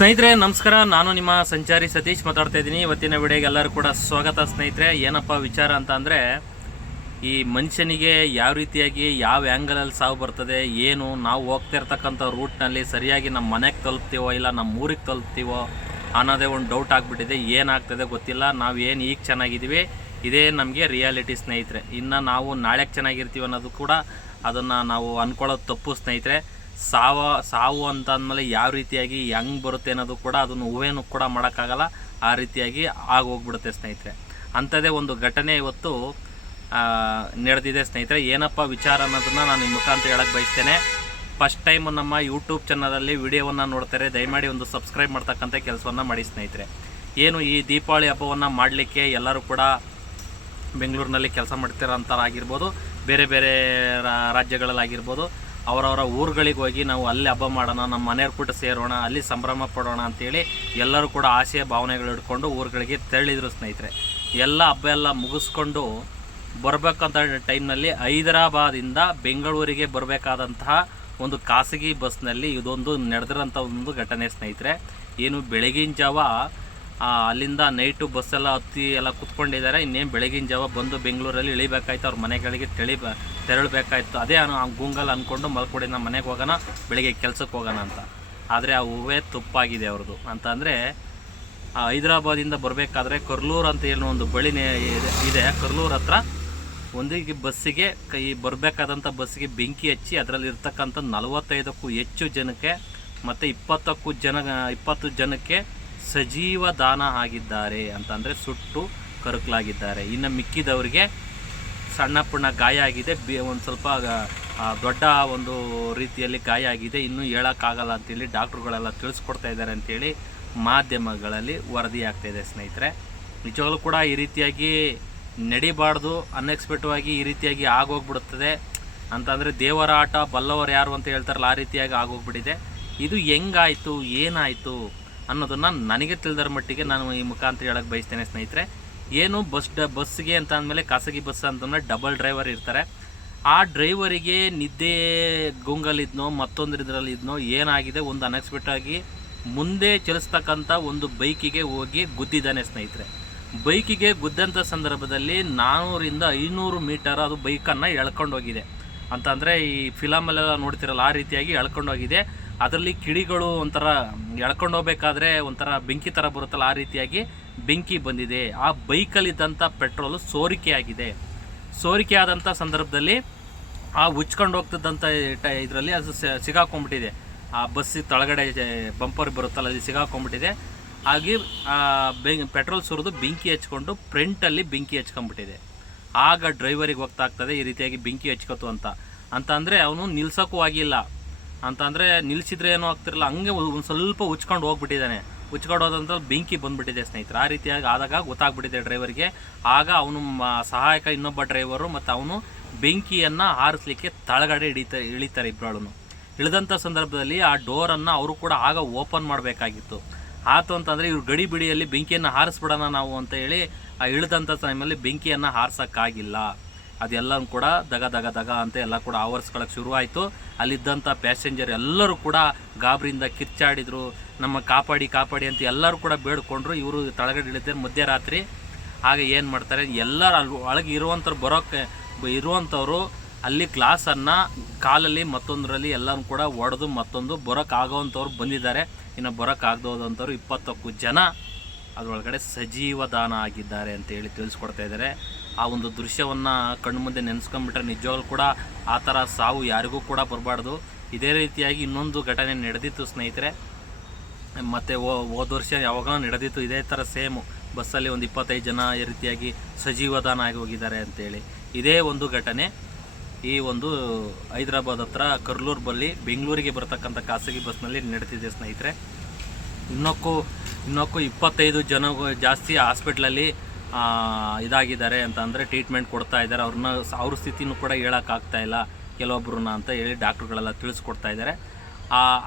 ಸ್ನೇಹಿತರೆ, ನಮಸ್ಕಾರ. ನಾನು ನಿಮ್ಮ ಸಂಚಾರಿ ಸತೀಶ್ ಮಾತಾಡ್ತಾ ಇದ್ದೀನಿ. ಇವತ್ತಿನ ವಿಡಿಯೋಗೆ ಎಲ್ಲರೂ ಕೂಡ ಸ್ವಾಗತ ಸ್ನೇಹಿತರೆ. ಏನಪ್ಪ ವಿಚಾರ ಅಂತ ಅಂದರೆ, ಈ ಮನುಷ್ಯನಿಗೆ ಯಾವ ರೀತಿಯಾಗಿ, ಯಾವ ಆ್ಯಂಗಲಲ್ಲಿ ಸಾವು ಬರ್ತದೆ, ಏನು, ನಾವು ಹೋಗ್ತಾ ಇರ್ತಕ್ಕಂಥ ರೂಟ್ನಲ್ಲಿ ಸರಿಯಾಗಿ ನಮ್ಮ ಮನೆಗೆ ತಲುಪ್ತೀವೋ, ಇಲ್ಲ ನಮ್ಮ ಊರಿಗೆ ತಲುಪ್ತೀವೋ ಅನ್ನೋದೇ ಒಂದು ಡೌಟ್ ಆಗಿಬಿಟ್ಟಿದೆ. ಏನಾಗ್ತದೆ ಗೊತ್ತಿಲ್ಲ. ನಾವು ಏನು ಈಗ ಚೆನ್ನಾಗಿದ್ದೀವಿ, ಇದೇ ನಮಗೆ ರಿಯಾಲಿಟಿ ಸ್ನೇಹಿತರೆ. ಇನ್ನು ನಾವು ನಾಳೆಗೆ ಚೆನ್ನಾಗಿರ್ತೀವಿ ಅನ್ನೋದು ಕೂಡ ಅದನ್ನು ನಾವು ಅಂದ್ಕೊಳ್ಳೋದು ತಪ್ಪು ಸ್ನೇಹಿತರೆ. ಸಾವ, ಸಾವು ಅಂತ ಅಂದಮೇಲೆ ಯಾವ ರೀತಿಯಾಗಿ ಹೆಂಗೆ ಬರುತ್ತೆ ಅನ್ನೋದು ಕೂಡ ಅದನ್ನು ಊಹೆನೂ ಕೂಡ ಮಾಡೋಕ್ಕಾಗಲ್ಲ. ಆ ರೀತಿಯಾಗಿ ಆಗೋಗ್ಬಿಡುತ್ತೆ ಸ್ನೇಹಿತರೆ. ಅಂಥದ್ದೇ ಒಂದು ಘಟನೆ ಇವತ್ತು ನಡೆದಿದೆ ಸ್ನೇಹಿತರೆ. ಏನಪ್ಪ ವಿಚಾರ ಅನ್ನೋದನ್ನು ನಾನು ನಿಮ್ಮ ಮುಖಾಂತರ ಹೇಳಕ್ಕೆ ಬಯಸ್ತೇನೆ. ಫಸ್ಟ್ ಟೈಮ್ ನಮ್ಮ ಯೂಟ್ಯೂಬ್ ಚಾನಲಲ್ಲಿ ವಿಡಿಯೋವನ್ನು ನೋಡ್ತಾರೆ. ದಯಮಾಡಿ ಒಂದು ಸಬ್ಸ್ಕ್ರೈಬ್ ಮಾಡ್ತಕ್ಕಂಥ ಕೆಲಸವನ್ನು ಮಾಡಿ ಸ್ನೇಹಿತರೆ. ಏನು ಈ ದೀಪಾವಳಿ ಹಬ್ಬವನ್ನು ಮಾಡಲಿಕ್ಕೆ ಎಲ್ಲರೂ ಕೂಡ ಬೆಂಗಳೂರಿನಲ್ಲಿ ಕೆಲಸ ಮಾಡ್ತಿರೋಂಥವ್ರಾಗಿರ್ಬೋದು ಬೇರೆ ಬೇರೆ ರಾ- ರಾಜ್ಯಗಳಲ್ಲಾಗಿರ್ಬೋದು. ಅವರವರ ಊರುಗಳಿಗೆ ಹೋಗಿ ನಾವು ಅಲ್ಲಿ ಹಬ್ಬ ಮಾಡೋಣ, ನಮ್ಮ ಮನೆಯವ್ರ ಕೂಡ ಸೇರೋಣ, ಅಲ್ಲಿ ಸಂಭ್ರಮ ಪಡೋಣ ಅಂತೇಳಿ ಎಲ್ಲರೂ ಕೂಡ ಆಸೆಯ ಭಾವನೆಗಳು ಇಟ್ಕೊಂಡು ಊರುಗಳಿಗೆ ತೆರಳಿದ್ರು ಸ್ನೇಹಿತರೆ. ಎಲ್ಲ ಹಬ್ಬ ಎಲ್ಲ ಮುಗಿಸ್ಕೊಂಡು ಬರಬೇಕಂತ ಟೈಮ್ನಲ್ಲಿ ಹೈದರಾಬಾದಿಂದ ಬೆಂಗಳೂರಿಗೆ ಬರಬೇಕಾದಂತಹ ಒಂದು ಖಾಸಗಿ ಬಸ್ನಲ್ಲಿ ಇದೊಂದು ನಡೆದಿರೋಂಥ ಒಂದು ಘಟನೆ ಸ್ನೇಹಿತರೆ. ಏನು ಬೆಳಗಿನ ಜಾವ ಅಲ್ಲಿಂದ ನೈಟು ಬಸ್ಸೆಲ್ಲ ಹತ್ತಿ ಎಲ್ಲ ಕುತ್ಕೊಂಡಿದ್ದಾರೆ. ಇನ್ನೇನು ಬೆಳಗಿನ ಜಾವ ಬಂದು ಬೆಂಗಳೂರಲ್ಲಿ ಇಳಿಬೇಕಾಯ್ತು, ಅವ್ರ ಮನೆಗಳಿಗೆ ತೆಳಿ ತೆರಳಬೇಕಾಯ್ತು. ಅದೇ ಆ ಗೂಂಗಲ್ ಅಂದ್ಕೊಂಡು ಮಲ್ಕೊಡಿ ನಮ್ಮ ಮನೆಗೆ ಹೋಗೋಣ, ಬೆಳಿಗ್ಗೆ ಕೆಲಸಕ್ಕೆ ಹೋಗೋಣ ಅಂತ. ಆದರೆ ಆ ಹೂವೇ ತುಪ್ಪಾಗಿದೆ ಅವ್ರದ್ದು ಅಂತ ಅಂದರೆ ಹೈದರಾಬಾದಿಂದ ಬರಬೇಕಾದ್ರೆ ಕರ್ಲೂರು ಅಂತ ಏನೋ ಒಂದು ಬಳಿನೇ ಇದೆ- ಕರ್ಲೂರು ಹತ್ರ ಒಂದಿಗೆ ಬಸ್ಸಿಗೆ ಕೈ ಬರಬೇಕಾದಂಥ ಬಸ್ಸಿಗೆ ಬೆಂಕಿ ಹಚ್ಚಿ ಅದರಲ್ಲಿರ್ತಕ್ಕಂಥ ನಲವತ್ತೈದಕ್ಕೂ ಹೆಚ್ಚು ಜನಕ್ಕೆ ಮತ್ತು ಇಪ್ಪತ್ತಕ್ಕೂ ಜನ, ಇಪ್ಪತ್ತು ಜನಕ್ಕೆ ಸಜೀವ ದಾನ ಆಗಿದ್ದಾರೆ ಅಂತಂದರೆ ಸುಟ್ಟು ಕರುಕಲಾಗಿದ್ದಾರೆ. ಇನ್ನು ಮಿಕ್ಕಿದವರಿಗೆ ಸಣ್ಣ ಪುಣ್ಣ ಗಾಯ ಆಗಿದೆ. ಬಿ, ಒಂದು ಸ್ವಲ್ಪ ದೊಡ್ಡ ಒಂದು ರೀತಿಯಲ್ಲಿ ಗಾಯ ಆಗಿದೆ. ಇನ್ನೂ ಹೇಳೋಕ್ಕಾಗಲ್ಲ ಅಂತೇಳಿ ಡಾಕ್ಟ್ರುಗಳೆಲ್ಲ ತಿಳಿಸ್ಕೊಡ್ತಾ ಇದ್ದಾರೆ ಅಂತೇಳಿ ಮಾಧ್ಯಮಗಳಲ್ಲಿ ವರದಿ ಆಗ್ತಾ ಇದೆ ಸ್ನೇಹಿತರೆ. ನಿಜವಾಗ್ಲೂ ಕೂಡ ಈ ರೀತಿಯಾಗಿ ನಡಿಬಾರ್ದು ಅನ್ಎಕ್ಸ್ಪೆಕ್ಟಿವಾಗಿ ಈ ರೀತಿಯಾಗಿ ಆಗೋಗ್ಬಿಡುತ್ತದೆ. ಅಂತಂದರೆ ದೇವರ ಆಟ ಬಲ್ಲವರು ಯಾರು ಅಂತ ಹೇಳ್ತಾರಲ್ಲ, ಆ ರೀತಿಯಾಗಿ ಆಗೋಗ್ಬಿಟ್ಟಿದೆ. ಇದು ಹೆಂಗಾಯಿತು, ಏನಾಯಿತು? ಅನ್ನೋದನ್ನು ನನಗೆ ತಿಳಿದರ ಮಟ್ಟಿಗೆ ನಾನು ಈ ಮುಖಾಂತರ ಹೇಳಕ್ಕೆ ಬಯಸ್ತೇನೆ ಸ್ನೇಹಿತರೆ. ಏನು ಬಸ್ ಡ, ಬಸ್ಸಿಗೆ ಅಂತ ಅಂದಮೇಲೆ ಖಾಸಗಿ ಬಸ್ ಅಂತಂದರೆ ಡಬಲ್ ಡ್ರೈವರ್ ಇರ್ತಾರೆ. ಆ ಡ್ರೈವರಿಗೆ ನಿದ್ದೆ ಗುಂಗಲಿದ್ನೋ ಮತ್ತೊಂದು ಇದರಲ್ಲಿ ಇದ್ನೋ ಏನಾಗಿದೆ ಒಂದು ಅನ್ಎಕ್ಸ್ಪೆಕ್ಟ್ ಆಗಿ ಮುಂದೆ ಚಲಿಸ್ತಕ್ಕಂಥ ಒಂದು ಬೈಕಿಗೆ ಹೋಗಿ ಗುದ್ದಿದ್ದಾನೆ ಸ್ನೇಹಿತರೆ. ಬೈಕಿಗೆ ಗುದ್ದಂಥ ಸಂದರ್ಭದಲ್ಲಿ ನಾನ್ನೂರಿಂದ ಐನೂರು ಮೀಟರ್ ಅದು ಬೈಕನ್ನು ಎಳ್ಕೊಂಡೋಗಿದೆ. ಅಂತಂದರೆ ಈ ಫಿಲಮಲ್ಲೆಲ್ಲ ನೋಡ್ತಿರಲ್ಲ, ಆ ರೀತಿಯಾಗಿ ಎಳ್ಕೊಂಡು ಹೋಗಿದೆ ಅದರಲ್ಲಿ ಕಿಡಿಗಳು ಒಂಥರ ಎಳ್ಕೊಂಡು ಹೋಗ್ಬೇಕಾದ್ರೆ ಒಂಥರ ಬೆಂಕಿ ಥರ ಬರುತ್ತಲ್ಲ ಆ ರೀತಿಯಾಗಿ ಬೆಂಕಿ ಬಂದಿದೆ. ಆ ಬೈಕಲ್ಲಿದ್ದಂಥ ಪೆಟ್ರೋಲು ಸೋರಿಕೆಯಾಗಿದೆ. ಸೋರಿಕೆ ಆದಂಥ ಸಂದರ್ಭದಲ್ಲಿ ಆ ಉಚ್ಕೊಂಡು ಹೋಗ್ತಿದ್ದಂಥ ಇದರಲ್ಲಿ ಅದು ಸಿಗಾಕೊಂಡ್ಬಿಟ್ಟಿದೆ. ಆ ಬಸ್ಸಿಗೆ ತಳಗಡೆ ಬಂಪರ್ ಬರುತ್ತಲ್ಲ ಅಲ್ಲಿ ಸಿಗಾಕೊಂಡ್ಬಿಟ್ಟಿದೆ. ಹಾಗೆ ಬೆಂ ಪೆಟ್ರೋಲ್ ಸುರಿದು ಬೆಂಕಿ ಹಚ್ಕೊಂಡು ಫ್ರಂಟಲ್ಲಿ ಬೆಂಕಿ ಹಚ್ಕೊಂಡ್ಬಿಟ್ಟಿದೆ. ಆಗ ಡ್ರೈವರಿಗೆ ಗೊತ್ತಾಗ್ತದೆ ಈ ರೀತಿಯಾಗಿ ಬೆಂಕಿ ಹಚ್ಕೋತು ಅಂತ. ಅಂತ ಅಂದರೆ ಅವನು ನಿಲ್ಸೋಕ್ಕೂ ಆಗಿಲ್ಲ. ಅಂತ ಅಂದರೆ ನಿಲ್ಸಿದ್ರೆ ಏನೂ ಆಗ್ತಿರಲ್ಲ ಹಂಗೆ ಒಂದು ಸ್ವಲ್ಪ ಉಚ್ಕೊಂಡು ಹೋಗ್ಬಿಟ್ಟಿದ್ದಾನೆ. ಉಚ್ಕೊಂಡು ಹೋದಂತ ಬೆಂಕಿ ಬಂದ್ಬಿಟ್ಟಿದೆ ಸ್ನೇಹಿತರೆ. ಆ ರೀತಿಯಾಗಿ ಆದಾಗ ಗೊತ್ತಾಗ್ಬಿಟ್ಟಿದೆ ಡ್ರೈವರ್ಗೆ. ಆಗ ಅವನು ಸಹಾಯಕ ಇನ್ನೊಬ್ಬ ಡ್ರೈವರು ಮತ್ತು ಅವನು ಬೆಂಕಿಯನ್ನು ಹಾರಿಸ್ಲಿಕ್ಕೆ ತಳಗಡೆ ಇಳಿತ ಇಳಿತಾರೆ ಇಬ್ಬರಳು ಇಳಿದಂಥ ಸಂದರ್ಭದಲ್ಲಿ ಆ ಡೋರನ್ನು ಅವರು ಕೂಡ ಆಗ ಓಪನ್ ಮಾಡಬೇಕಾಗಿತ್ತು. ಆತು ಅಂತಂದರೆ ಇವ್ರು ಗಡಿ ಬಿಡಿಯಲ್ಲಿ ಬೆಂಕಿಯನ್ನು ಹಾರಿಸ್ಬಿಡೋಣ ನಾವು ಅಂತ ಹೇಳಿ ಆ ಇಳಿದಂಥ ಟೈಮಲ್ಲಿ ಬೆಂಕಿಯನ್ನು ಹಾರ್ಸೋಕ್ಕಾಗಿಲ್ಲ. ಅದೆಲ್ಲನೂ ಕೂಡ ದಗ ದಗ ದಗ ಅಂತ ಎಲ್ಲ ಕೂಡ ಆವರಿಸ್ಕೊಳ್ಳೋಕೆ ಶುರುವಾಯಿತು. ಅಲ್ಲಿದ್ದಂಥ ಪ್ಯಾಸೆಂಜರ್ ಎಲ್ಲರೂ ಕೂಡ ಗಾಬರಿಯಿಂದ ಕಿರ್ಚಾಡಿದ್ರು. ನಮ್ಮ ಕಾಪಾಡಿ ಕಾಪಾಡಿ ಅಂತ ಎಲ್ಲರೂ ಕೂಡ ಬೇಡ್ಕೊಂಡ್ರು. ಇವರು ತಳಗಡೆ ಇಳಿದ್ರೆ ಮಧ್ಯರಾತ್ರಿ ಹಾಗೆ ಏನು ಮಾಡ್ತಾರೆ? ಎಲ್ಲರೂ ಅಲ್ಲಿ ಒಳಗೆ ಇರುವಂಥವ್ರು ಬರೋಕ್ಕೆ ಇರುವಂಥವ್ರು ಅಲ್ಲಿ ಗ್ಲಾಸನ್ನು ಕಾಲಲ್ಲಿ ಮತ್ತೊಂದರಲ್ಲಿ ಎಲ್ಲನೂ ಕೂಡ ಒಡೆದು ಮತ್ತೊಂದು ಬರೋಕ್ಕಾಗೋವಂಥವ್ರು ಬಂದಿದ್ದಾರೆ. ಇನ್ನು ಬರೋಕ್ಕಾಗದೋದಂಥವ್ರು ಇಪ್ಪತ್ತಕ್ಕೂ ಜನ. ಅದರೊಳಗಡೆ ಸಜೀವ ದಾನ ಆಗಿದ್ದಾರೆ ಅಂತೇಳಿ ತಿಳಿಸ್ಕೊಡ್ತಾ ಇದ್ದಾರೆ. ಆ ಒಂದು ದೃಶ್ಯವನ್ನು ಕಣ್ಣು ಮುಂದೆ ನೆನೆಸ್ಕೊಂಡ್ಬಿಟ್ರೆ ನಿಜವಾಗ್ಲೂ ಕೂಡ ಆ ಥರ ಸಾವು ಯಾರಿಗೂ ಕೂಡ ಬರಬಾರ್ದು. ಇದೇ ರೀತಿಯಾಗಿ ಇನ್ನೊಂದು ಘಟನೆ ನಡೆದಿತ್ತು ಸ್ನೇಹಿತರೆ. ಮತ್ತು ಹೋದ ವರ್ಷ ಯಾವಾಗಲೂ ನಡೆದಿತ್ತು ಇದೇ ಥರ ಸೇಮು. ಬಸ್ಸಲ್ಲಿ ಒಂದು ಇಪ್ಪತ್ತೈದು ಜನ ಈ ರೀತಿಯಾಗಿ ಸಜೀವದಾನ ಆಗಿ ಹೋಗಿದ್ದಾರೆ ಅಂತೇಳಿ. ಇದೇ ಒಂದು ಘಟನೆ. ಈ ಒಂದು ಹೈದರಾಬಾದ್ ಹತ್ರ ಕರ್ಲೂರು ಬಲ್ಲಿ ಬೆಂಗಳೂರಿಗೆ ಬರ್ತಕ್ಕಂಥ ಖಾಸಗಿ ಬಸ್ನಲ್ಲಿ ನಡೆದಿದೆ ಸ್ನೇಹಿತರೆ. ಇನ್ನೊಕ್ಕೂ ಇನ್ನೊಕ್ಕೂ ಇಪ್ಪತ್ತೈದು ಜನ ಜಾಸ್ತಿ ಹಾಸ್ಪಿಟ್ಲಲ್ಲಿ ಇದಾಗಿದ್ದಾರೆ ಅಂತ ಅಂದರೆ ಟ್ರೀಟ್ಮೆಂಟ್ ಕೊಡ್ತಾ ಇದ್ದಾರೆ. ಅವ್ರನ್ನ ಅವ್ರ ಸ್ಥಿತಿನೂ ಕೂಡ ಹೇಳೋಕ್ಕಾಗ್ತಾ ಇಲ್ಲ ಕೆಲವೊಬ್ಬರನ್ನ ಅಂತ ಹೇಳಿ ಡಾಕ್ಟ್ರುಗಳೆಲ್ಲ ತಿಳಿಸ್ಕೊಡ್ತಾ ಇದ್ದಾರೆ.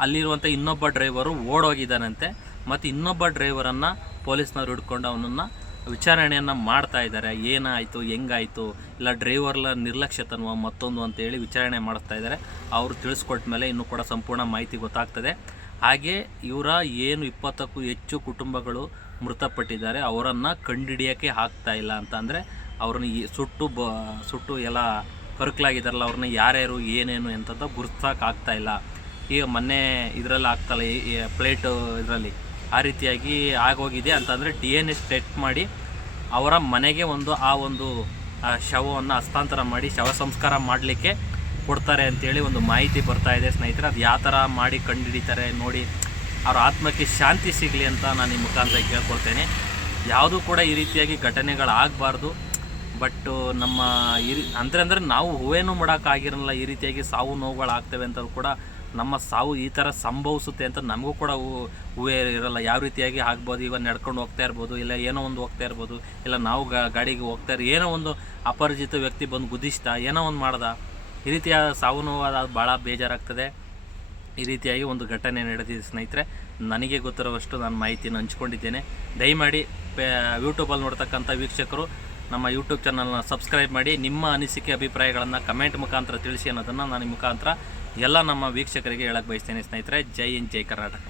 ಅಲ್ಲಿರುವಂಥ ಇನ್ನೊಬ್ಬ ಡ್ರೈವರು ಓಡೋಗಿದ್ದಾನಂತೆ. ಮತ್ತು ಇನ್ನೊಬ್ಬ ಡ್ರೈವರನ್ನು ಪೊಲೀಸ್ನವ್ರು ಹಿಡ್ಕೊಂಡು ಅವನನ್ನು ವಿಚಾರಣೆಯನ್ನು ಮಾಡ್ತಾ ಇದ್ದಾರೆ. ಏನಾಯಿತು, ಹೆಂಗಾಯಿತು, ಇಲ್ಲ ಡ್ರೈವರ್ಲ ನಿರ್ಲಕ್ಷ್ಯತನವ ಮತ್ತೊಂದು ಅಂತೇಳಿ ವಿಚಾರಣೆ ಮಾಡ್ತಾ ಇದ್ದಾರೆ. ಅವರು ತಿಳಿಸ್ಕೊಟ್ಟ ಮೇಲೆ ಇನ್ನೂ ಕೂಡ ಸಂಪೂರ್ಣ ಮಾಹಿತಿ ಗೊತ್ತಾಗ್ತದೆ. ಹಾಗೆ ಇವರ ಏನು ಇಪ್ಪತ್ತಕ್ಕೂ ಹೆಚ್ಚು ಕುಟುಂಬಗಳು ಮೃತಪಟ್ಟಿದ್ದಾರೆ, ಅವರನ್ನು ಕಂಡುಹಿಡಿಯೋಕ್ಕೆ ಆಗ್ತಾ ಇಲ್ಲ ಅಂತ ಅಂದರೆ ಅವ್ರನ್ನ ಸುಟ್ಟು ಬ, ಸುಟ್ಟು ಎಲ್ಲ ಕರ್ಕಲಾಗಿದ್ದಾರಲ್ಲ, ಅವ್ರನ್ನ ಯಾರ್ಯಾರು, ಏನೇನು ಎಂಥದ್ದು ಗುರ್ತಿಸೋಕೆ ಆಗ್ತಾ ಇಲ್ಲ. ಈಗ ಮೊನ್ನೆ ಇದರಲ್ಲಿ ಆಗ್ತಲ್ಲ ಪ್ಲೇಟು ಇದರಲ್ಲಿ ಆ ರೀತಿಯಾಗಿ ಆಗೋಗಿದೆ ಅಂತಂದರೆ ಡಿ ಎನ್ ಎಸ್ ಟೆಸ್ಟ್ ಮಾಡಿ ಅವರ ಮನೆಗೆ ಒಂದು, ಆ ಒಂದು ಶವವನ್ನು ಹಸ್ತಾಂತರ ಮಾಡಿ ಶವ ಸಂಸ್ಕಾರ ಮಾಡಲಿಕ್ಕೆ ಕೊಡ್ತಾರೆ ಅಂತೇಳಿ ಒಂದು ಮಾಹಿತಿ ಬರ್ತಾ ಇದೆ ಸ್ನೇಹಿತರೆ. ಅದು ಯಾವ ಥರ ಮಾಡಿ ಕಂಡುಹಿಡಿತಾರೆ ನೋಡಿ. ಅವ್ರ ಆತ್ಮಕ್ಕೆ ಶಾಂತಿ ಸಿಗಲಿ ಅಂತ ನಾನು ಈ ಮುಖಾಂತರ ಕೇಳ್ಕೊಳ್ತೇನೆ. ಯಾವುದೂ ಕೂಡ ಈ ರೀತಿಯಾಗಿ ಘಟನೆಗಳಾಗಬಾರ್ದು. ಬಟ್ ನಮ್ಮ ಈ ಅಂದರೆ ಅಂದರೆ ನಾವು ಹೂವೇನೂ ಮಾಡೋಕ್ಕಾಗಿರಲ್ಲ ಈ ರೀತಿಯಾಗಿ ಸಾವು ನೋವುಗಳಾಗ್ತವೆ ಅಂತ ಕೂಡ ನಮ್ಮ ಸಾವು ಈ ಥರ ಸಂಭವಿಸುತ್ತೆ ಅಂತ ನಮಗೂ ಕೂಡ ಹೂವೇ ಇರಲ್ಲ. ಯಾವ ರೀತಿಯಾಗಿ ಆಗ್ಬೋದು, ಇವಾಗ ನಡ್ಕೊಂಡು ಹೋಗ್ತಾ ಇರ್ಬೋದು, ಇಲ್ಲ ಏನೋ ಒಂದು ಹೋಗ್ತಾ ಇರ್ಬೋದು, ಇಲ್ಲ ನಾವು ಗಾಡಿಗೆ ಹೋಗ್ತಾ ಇರೋ, ಏನೋ ಒಂದು ಅಪರಿಚಿತ ವ್ಯಕ್ತಿ ಬಂದು ಗುದಿಸ್ದ ಏನೋ ಒಂದು ಮಾಡ್ದ, ಈ ರೀತಿಯಾದ ಸಾವು ನೋವು ಅದು ಭಾಳ ಬೇಜಾರಾಗ್ತದೆ. ಈ ರೀತಿಯಾಗಿ ಒಂದು ಘಟನೆ ನಡೆದಿದೆ ಸ್ನೇಹಿತರೆ. ನನಗೆ ಗೊತ್ತಿರೋವಷ್ಟು ನಾನು ಮಾಹಿತಿಯನ್ನು ಹಂಚ್ಕೊಂಡಿದ್ದೇನೆ. ದಯಮಾಡಿ ಪೇ ಯೂಟ್ಯೂಬಲ್ಲಿ ನೋಡ್ತಕ್ಕಂಥ ವೀಕ್ಷಕರು ನಮ್ಮ ಯೂಟ್ಯೂಬ್ ಚಾನಲ್ನ ಸಬ್ಸ್ಕ್ರೈಬ್ ಮಾಡಿ, ನಿಮ್ಮ ಅನಿಸಿಕೆ ಅಭಿಪ್ರಾಯಗಳನ್ನು ಕಮೆಂಟ್ ಮುಖಾಂತರ ತಿಳಿಸಿ ಅನ್ನೋದನ್ನು ನಾನು ಮುಖಾಂತರ ಎಲ್ಲ ನಮ್ಮ ವೀಕ್ಷಕರಿಗೆ ಹೇಳಕ್ಕೆ ಬಯಸ್ತೇನೆ ಸ್ನೇಹಿತರೆ. ಜೈ ಹಿಂದ್, ಜೈ ಕರ್ನಾಟಕ.